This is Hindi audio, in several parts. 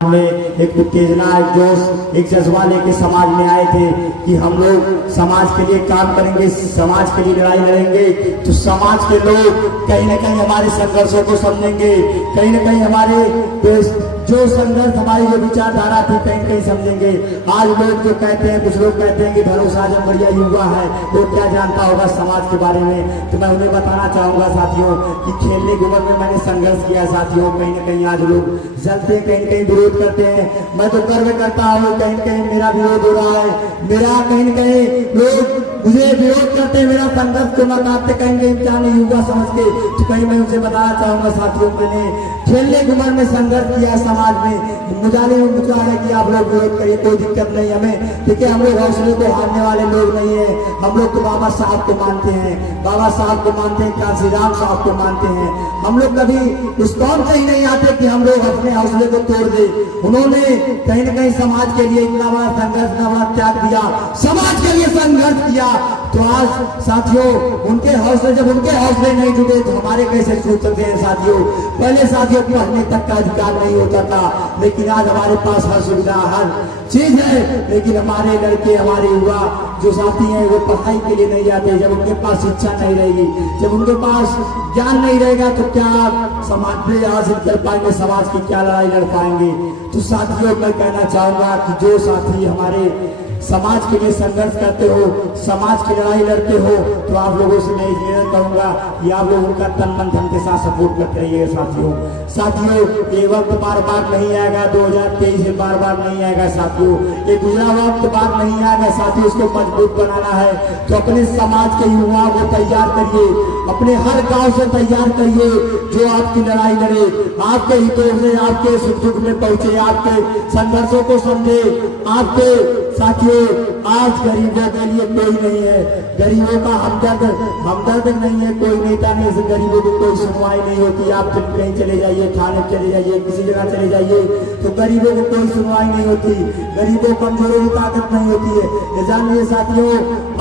में एक उत्तेजना, एक जोश, एक जज्बा लेके समाज में आए थे कि हम लोग समाज के लिए काम करेंगे, समाज के लिए लड़ाई लड़ेंगे। तो समाज के लोग कहीं ना कहीं हमारे संघर्षों को समझेंगे, कहीं ना कहीं हमारे जो संघर्ष, हमारी जो विचारधारा थी कहीं कहीं समझेंगे। आज लोग जो कहते हैं, कुछ लोग कहते हैं कि भरोसा आजम बढ़िया युवा है, वो क्या जानता होगा समाज के बारे में। तो मैं उन्हें बताना चाहूंगा साथियों कि खेलने की उम्र में मैंने संघर्ष किया साथियों। कहीं ना कहीं आज लोग जलते हैं, कहीं कहीं विरोध करते हैं। मैं तो गर्व करता हूँ, कहीं कहीं मेरा विरोध हो रहा है, मेरा कहीं न कहीं लोग मुझे विरोध करते हैं, मेरा संघर्ष को नकारते कहीं कहीं चाहे युवा समझ के। तो कहीं मैं उनसे बताना चाहूंगा साथियों, मैंने खेलने की उम्र में संघर्ष किया समाज में। मुझे मुझे है कि आप लोग विरोध करिए, कोई दिक्कत नहीं हमें, ठीक है। हम लोग हौसले को हारने वाले लोग नहीं है। हम लोग तो बाबा साहब को मानते हैं, बाबा साहब को मानते हैं, काशी राम साहब को मानते हैं। हम लोग कभी उस कौन कहीं नहीं आते कि हम लोग अपने हौसले को तोड़ दे। उन्होंने कहीं ना कहीं समाज के लिए इतना बड़ा संघर्ष, इतना बड़ा त्याग दिया, समाज के लिए संघर्ष किया। तो आज साथियों उनके हौसले, जब उनके हौसले नहीं जुटे तो हमारे कैसे छूट सकते हैं साथियों। पहले साथियों पढ़ने तक का अधिकार नहीं होता था, लेकिन आज हमारे पास हर सुविधा, हर चीज है। लेकिन हमारे लड़के, हमारे युवा जो साथी हैं वो पढ़ाई के लिए नहीं जाते। जब उनके पास शिक्षा नहीं रहेगी, जब उनके पास ज्ञान नहीं रहेगा तो क्या समाज में हासिल कर पाएंगे, समाज की क्या लड़ाई लड़ पाएंगे। तो साथियों मैं कहना चाहूंगा कि जो साथी हमारे समाज के लिए संघर्ष करते हो, समाज की लड़ाई लड़ते हो, तो आप लोगों से मैं निवेदन करूंगा कि आप लोग उनका तन मन धन के साथ सपोर्ट करते रहिए साथियों। साथियों ये वक्त बार बार नहीं आएगा, 2023 में बार बार नहीं आएगा साथियों। ये गुजरा वक्त बार नहीं आएगा साथियों, इसको मजबूत बनाना है। तो अपने समाज के युवाओं को तैयार करिए, अपने हर गांव से तैयार करिए जो आपकी लड़ाई लड़े, आपके हितों में, आपके सुख दुख में पहुंचे, आपके संघर्षों को समझे। आपके साथियों आज गरीबों के लिए कोई नहीं है, गरीबों का हमदर्द नहीं है, कोई नेता नहीं, से गरीबों की कोई सुनवाई नहीं होती। आप कहीं चले जाइए, थाने चले जाइए, किसी जगह चले जाइए तो गरीबों को कोई सुनवाई नहीं होती, गरीबों कमजोरों की ताकत नहीं होती है। ये जानिए साथियों,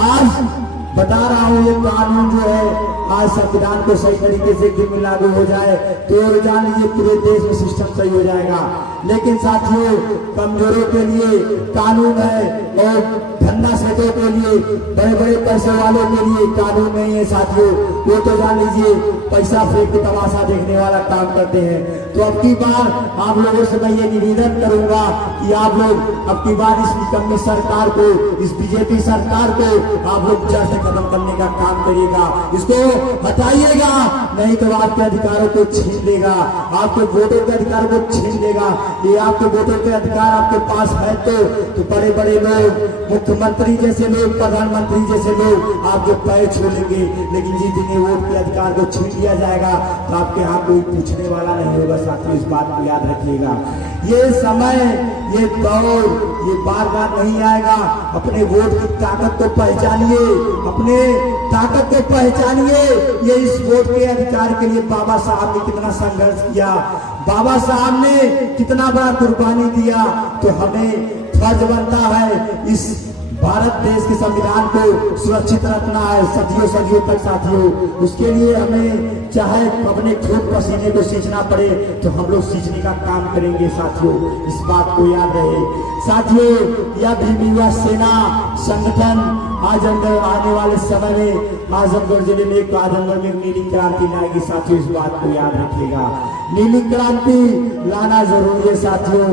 आज बता रहा हूँ ये कानून जो है, आज संविधान को सही तरीके से दिन में लागू हो जाए तो जान लीजिए पूरे देश में सिस्टम सही हो जाएगा। लेकिन साथियों कमजोरों के लिए कानून है और धंधा सेठों के लिए, बड़े बड़े पैसे वालों के लिए कानून नहीं है साथियों। वो तो जान लीजिए पैसा फेंक के तमाशा देखने वाला काम करते हैं। तो अब की बार आप लोगों से मैं ये निवेदन करूंगा कि आप लोग अब की बार इस निकम्मी सरकार को, इस बीजेपी सरकार को आप लोग जड़ से खत्म करने का काम करिएगा, इसको हटाइएगा, नहीं तो आपके अधिकारों को छीन लेगा, आपके वोटों के अधिकारों को छीन लेगा। ये आपके वोटों के अधिकार आपके पास है तो बड़े बड़े लोग, मुख्यमंत्री जैसे लोग, प्रधानमंत्री जैसे लोग आपके पैर छोड़ेंगे। लेकिन जिस दिन वोट के अधिकार को छीन लिया जाएगा तो आपके यहाँ कोई पूछने वाला नहीं होगा साथियों, इस बात को याद रखिएगा। ये समय, ये दौर ये बार बार नहीं आएगा। अपने वोट की ताकत को पहचानिए, अपने ताकत को पहचानिए। ये इस वोट के अधिकार के लिए बाबा साहब ने कितना संघर्ष किया, बाबा साहब ने कितना बड़ा कुर्बानी दिया। तो हमें फर्ज बनता है इस भारत देश के संविधान को सुरक्षित रखना है सदियों सदियों तक साथियों। उसके लिए हमें चाहे अपने खून पसीने को सींचना पड़े तो हम लोग सींचने का काम करेंगे साथियों, इस बात को याद रहे साथियों। यह भीम युवा सेना संगठन आजमगढ़ आने वाले समय में आजमगढ़ जिले में एक आजमगढ़ में नीली क्रांति लाएगी साथियों, इस बात को याद रखिएगा। नीली क्रांति लाना जरूरी है साथियों।